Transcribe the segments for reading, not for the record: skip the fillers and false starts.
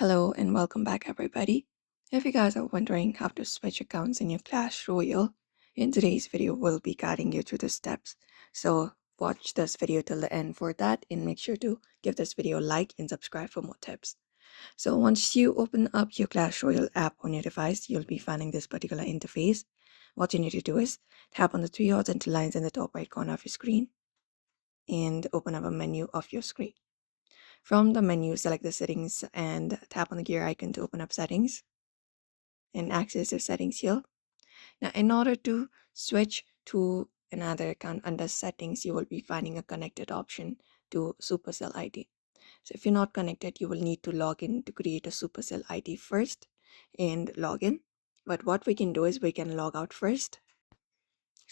Hello and welcome back, everybody. If you guys are wondering how to switch accounts in your Clash Royale, in today's video we'll be guiding you through the steps. So watch this video till the end for that, and make sure to give this video a like and subscribe for more tips. So once you open up your Clash Royale app on your device, you'll be finding this particular interface. What you need to do is tap on the three horizontal lines in the top right corner of your screen and open up a menu of your screen. From the menu, select the settings and tap on the gear icon to open up settings and access your settings here. Now, in order to switch to another account under settings, you will be finding a connected option to Supercell ID. So if you're not connected, you will need to log in to create a Supercell ID first and log in. But what we can do is we can log out first.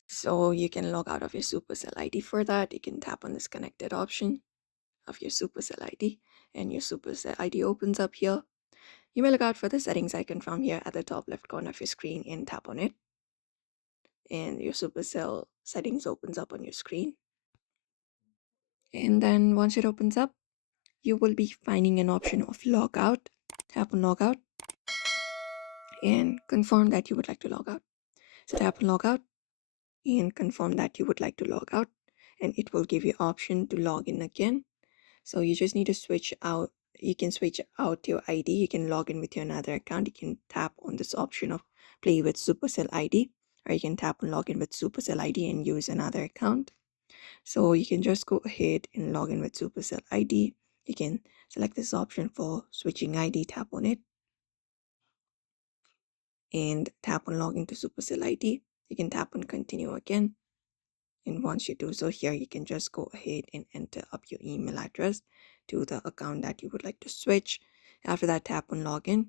So you can log out of your Supercell ID. For that, you can tap on this connected option of your Supercell ID, and your Supercell ID opens up here. You may look out for the settings icon from here at the top left corner of your screen and tap on it. And your Supercell settings opens up on your screen. And then once it opens up, you will be finding an option of logout. Tap on logout and confirm that you would like to log out. So tap on logout and confirm that you would like to log out, and it will give you option to log in again. So you just need to switch out. You can switch out your ID. You can log in with your another account. You can tap on this option of play with Supercell ID, or you can tap on login with Supercell ID and use another account. So you can just go ahead and log in with Supercell ID. You can select this option for switching ID, tap on it, and tap on login to Supercell ID. You can tap on continue again. And once you do so here, you can just go ahead and enter up your email address to the account that you would like to switch. After that, tap on login.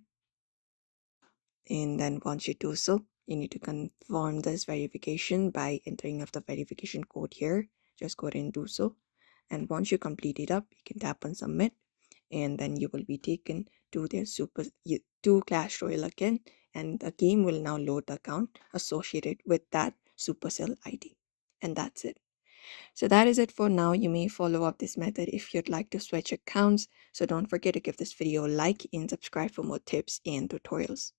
And then once you do so, you need to confirm this verification by entering of the verification code here. Just go ahead and do so. And once you complete it up, you can tap on submit. And then you will be taken to their to Clash Royale again. And the game will now load the account associated with that Supercell ID. And that's it. So that is it for now. You may follow up this method if you'd like to switch accounts. So don't forget to give this video a like and subscribe for more tips and tutorials.